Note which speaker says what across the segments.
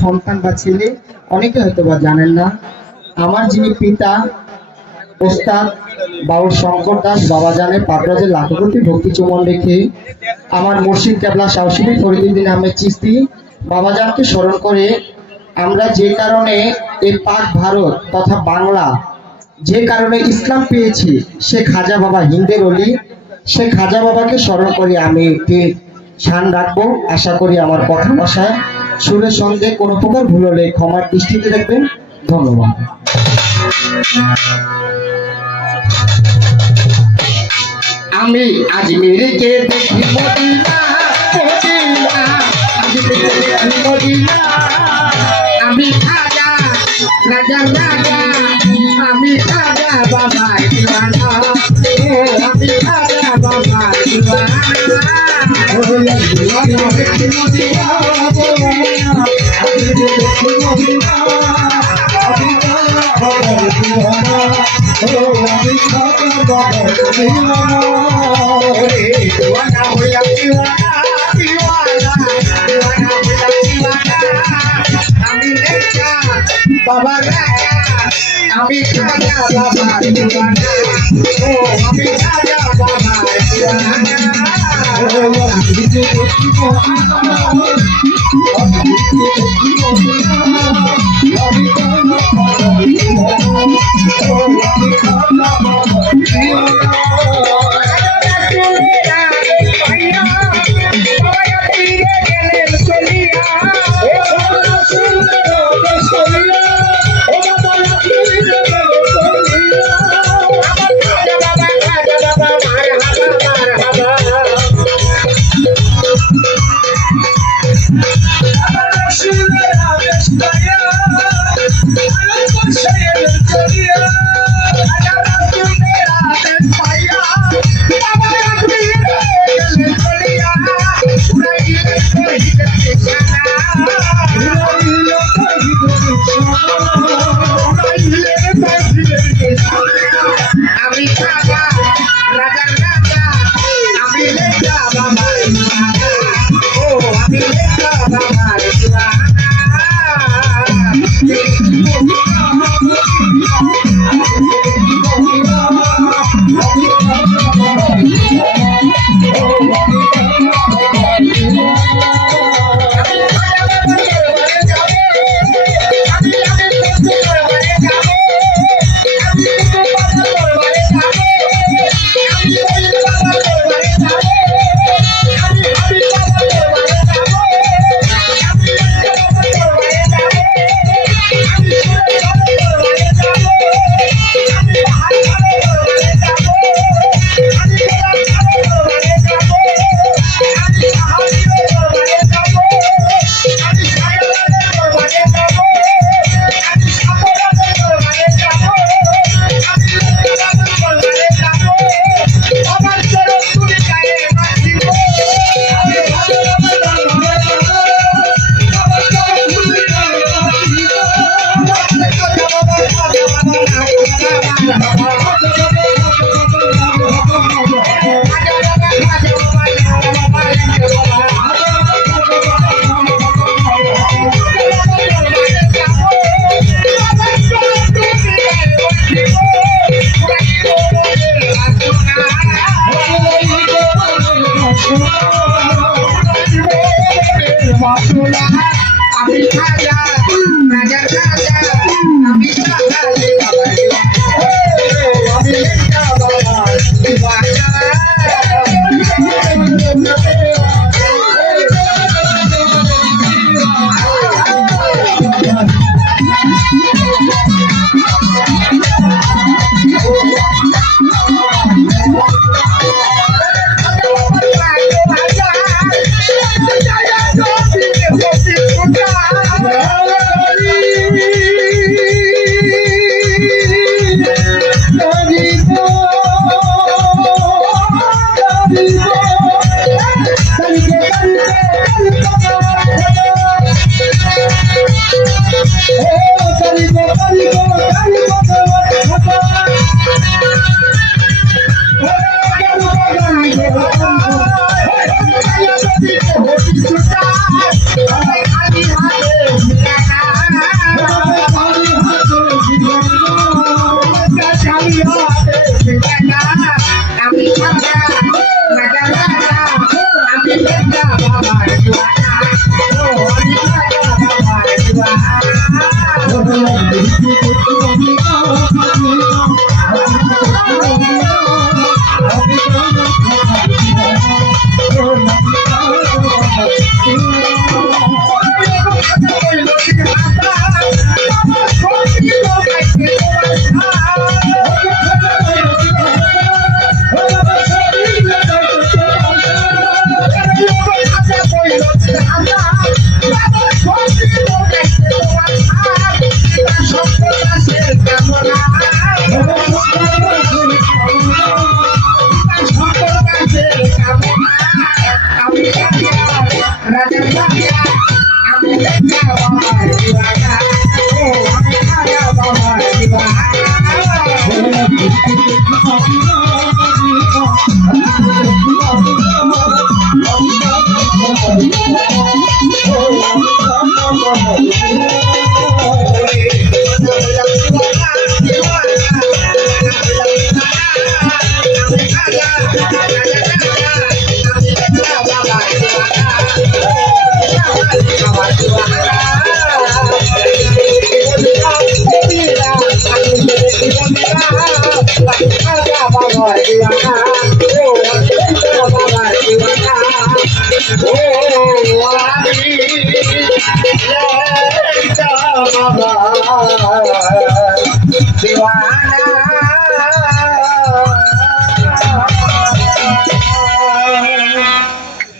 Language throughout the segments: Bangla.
Speaker 1: সন্তান বা ছেলে, অনেকে হয়তো বা জানেন না। আমার যিনি পিতা, ওস্তাদ বাউল শঙ্কর দাস, বাবা জানে পাটরাজের লাখো কোটি ভক্তি চুমন রেখে আমার চিস্তি স্মরণ করে আমরা যে কারণে এই পাক ভারত তথা বাংলা যে কারণে ইসলাম পেয়েছি, সে খাজা বাবা হিন্দের অলি, সে খাজা বাবাকে স্মরণ করে আমি একটি শান রাখব। আশা করি আমার কথা ভাষায় সুরের সঙ্গে কোনো প্রকার ভুল হলে ক্ষমার দৃষ্টিতে দেখবেন। ধন্যবাদ। আমি আজমিরকে দেখি মদিনা মদিনা আজমিরকে দেখি মদিনা। আমি খাজা, রাজা রাজা, আমি খাজা বাবা ও আমি খাজা বাবা দিওয়ানা দিওয়ানা আমি বাবা আমি খাজা বাবা দিওয়ানা ও আমি বাবা দিওয়ানা ও আমি দেখি আমি আমি খাজা 我爱你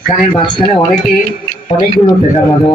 Speaker 1: গানের মাঝখানে অনেকে অনেকগুলো টাকা মাঝে